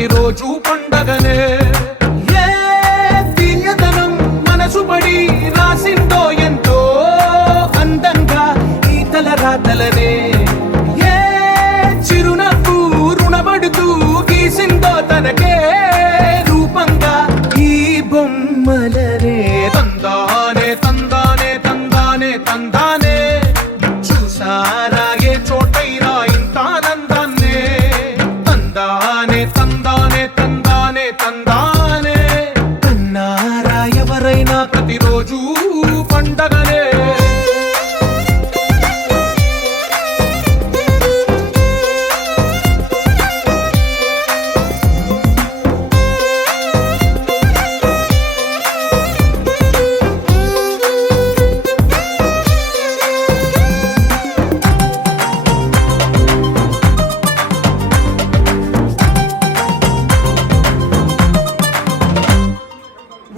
ప్రతిరోజు పండగనే. ఏ తీయదనం మనసు పడి రాసిందో ఎంతో అందంగా ఈ తలరాతలనే. ఏ చిరునవ్వు రుణపడుతూ గీసిందో తనకే రూపంగా ఈ బొమ్మలనే. తందానే తందానే తందానే తందానే చూసారా ఏ చోటైనా ఇంత ఆనందాన్నే. తందానే తందానే తందానే తందానే కన్నారా ఎవరైనా ప్రతిరోజు పండగనే.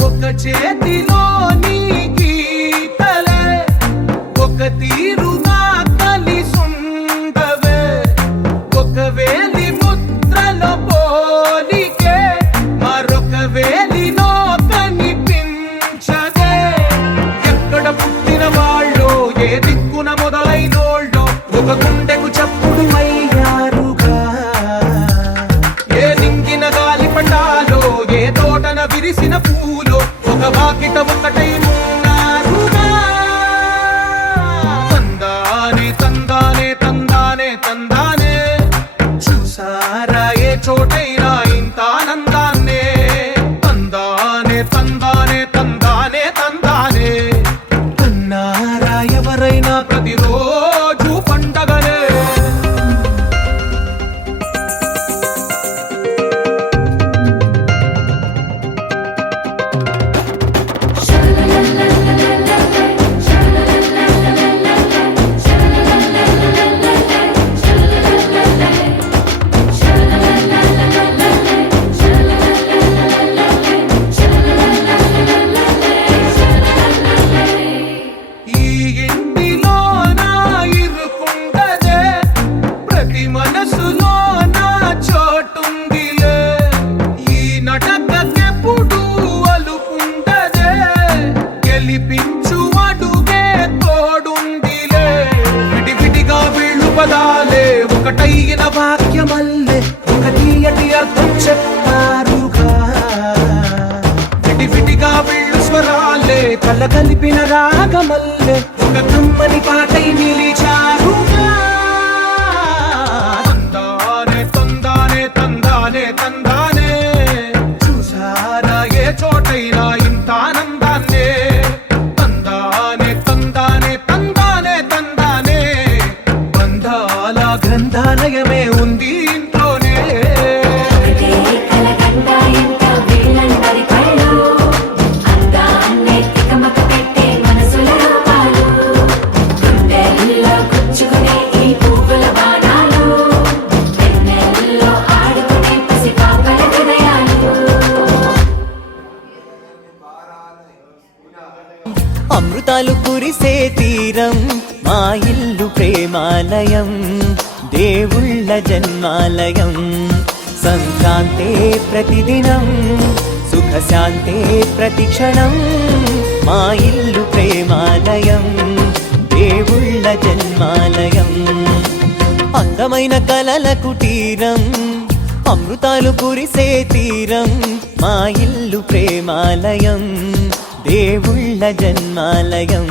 ఒక చేతిలోని గీతలే ఒక తీరుగా కలిసుండవే. ఒక వేలి ముద్రలో పోలికే మరొక వేలిలో కనిపించదే. ఎక్కడ పుట్టిన వాళ్ళో ఏ దిక్కున మొదలైనోళ్ళో ఒక గుండెకు చప్పుడు అయ్యారుగా. ఏ నింగిన గాలి పటాలో ఏ తోటన విరిసిన పూలో ఒక వాకిట ఒకటై ఉన్నారుగా. తందానే తందానే తందానే తందానే చూసారా ఏ చోటైనా ఇంత ఆనందాన్నే. తందానే తందానే తందానే తందానే కన్నారా ఎవరైనా ప్రతిరోజు పండగనే. ఈ ఇంటిలో నా ఇరుకుండదే ప్రతి మనసులో నా చోటుందిలే. ఈ నటకెప్పుడు అలుకుండదే గెలిపించు అడుగే తోడుందిలే. విడివిడిగా వీళ్ళు పదాలే ఒకటైన వాక్యమల్లే ఒక తీయటి అర్థం చెప్పారుగా. విడివిడిగా వీళ్ళు స్వరాలే కల కలిపిన రాగమల్లే ఒక కమ్మని పాటై నిలిచారుగా. తందానే తందానే తందానే తందానే చూసారా ఏ చోటైనా ఇంత ఆనందాన్నే. తందానే తందానే తందానే తందానే బంధాల గ్రంథాలయమే ఉంది ఇంట్లోనే. అమృతాలు కురిసే తీరం మా ఇల్లు ప్రేమాలయం. దేవుళ్ళ జన్మాలయం. సంక్రాంతే ప్రతిదినం సుఖశాంతే ప్రతిక్షణం. మా ఇల్లు ప్రేమాలయం దేవుళ్ళ జన్మాలయం. అందమైన కలల కుటీరం అమృతాలు కురిసే తీరం మా ఇల్లు ప్రేమాలయం దేవుళ్ళ జన్మాలయం.